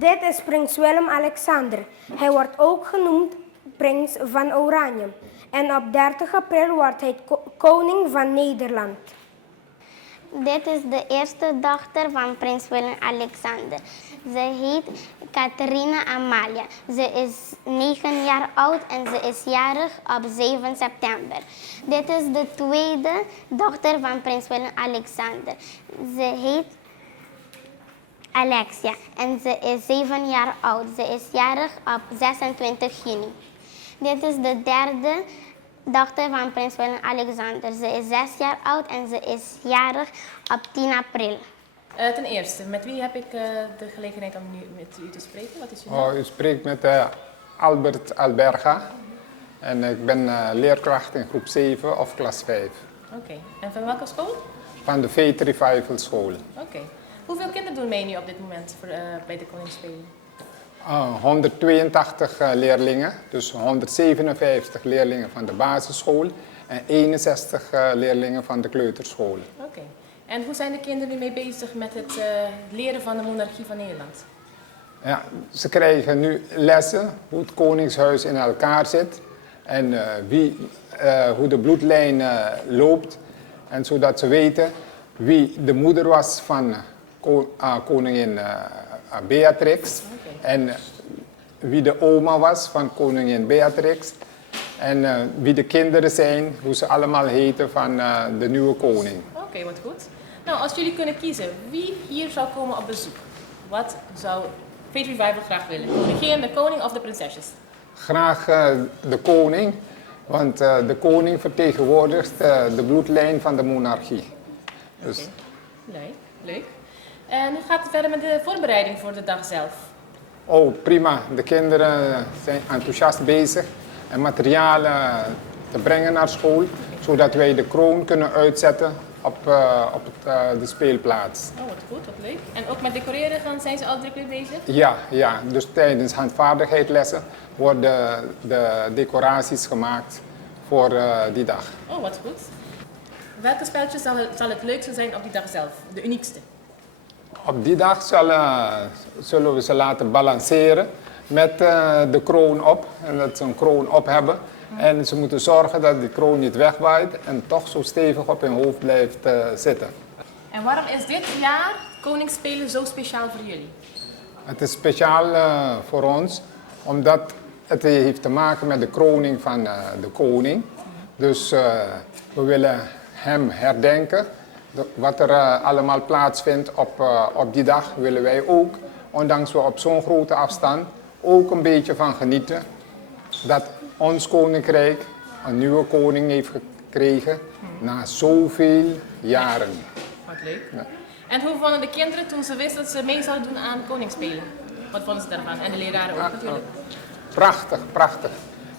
Dit is prins Willem-Alexander. Hij wordt ook genoemd prins van Oranje. En op 30 april wordt hij koning van Nederland. Dit is de eerste dochter van prins Willem-Alexander. Ze heet Catharina Amalia. Ze is 9 jaar oud en ze is jarig op 7 september. Dit is de tweede dochter van prins Willem-Alexander. Ze heet Alexia en ze is 7 jaar oud. Ze is jarig op 26 juni. Dit is de derde dochter van prins Willem-Alexander. Ze is 6 jaar oud en ze is jarig op 10 april. Ten eerste, met wie heb ik de gelegenheid om nu met u te spreken? Wat is uw naam? U spreekt met Albert Alberga en ik ben leerkracht in groep 7 of klas 5. Oké, en van welke school? Van de Faith Revival School. Oké. Hoeveel kinderen doen mee nu op dit moment bij de Koningsspelen? 182 leerlingen, dus 157 leerlingen van de basisschool en 61 leerlingen van de kleuterschool. Oké. En hoe zijn de kinderen nu mee bezig met het leren van de monarchie van Nederland? Ja, ze krijgen nu lessen hoe het Koningshuis in elkaar zit en hoe de bloedlijn loopt. En zodat ze weten wie de moeder was van koningin Beatrix. Okay. En wie de oma was van koningin Beatrix. En wie de kinderen zijn, hoe ze allemaal heten van de nieuwe koning. Oké, wat goed. Nou, als jullie kunnen kiezen wie hier zou komen op bezoek, wat zou Faith Revival graag willen? Koningin, de koning of de prinsesjes? Graag de koning, want de koning vertegenwoordigt de bloedlijn van de monarchie. Dus... Okay. Leuk. En hoe gaat het verder met de voorbereiding voor de dag zelf? Oh, prima. De kinderen zijn enthousiast bezig en materialen te brengen naar school, zodat wij de kroon kunnen uitzetten op de speelplaats. Oh, wat goed, wat leuk. En ook met decoreren zijn ze al druk mee bezig? Ja, dus tijdens handvaardigheidslessen worden de decoraties gemaakt voor die dag. Oh, wat goed. Welke spelletjes zal het leukste zijn op die dag zelf? De uniekste? Op die dag zullen we ze laten balanceren met de kroon op. En dat ze een kroon op hebben. En ze moeten zorgen dat die kroon niet wegwaait en toch zo stevig op hun hoofd blijft zitten. En waarom is dit jaar Koningsspelen zo speciaal voor jullie? Het is speciaal voor ons omdat het heeft te maken met de kroning van de koning. Dus we willen hem herdenken. Wat er allemaal plaatsvindt op die dag willen wij ook, ondanks we op zo'n grote afstand, ook een beetje van genieten. Dat ons koninkrijk een nieuwe koning heeft gekregen na zoveel jaren. Wat leuk. Ja. En hoe vonden de kinderen toen ze wisten dat ze mee zouden doen aan Koningsspelen? Wat vonden ze daarvan? En de leraren ook natuurlijk. Prachtig.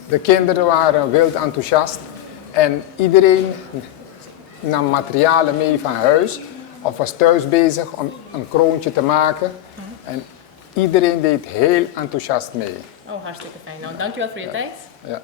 De kinderen waren wild enthousiast en iedereen nam materialen mee van huis of was thuis bezig om een kroontje te maken. En iedereen deed heel enthousiast mee. Oh, hartstikke fijn. Nou, dankjewel voor je tijd. Ja.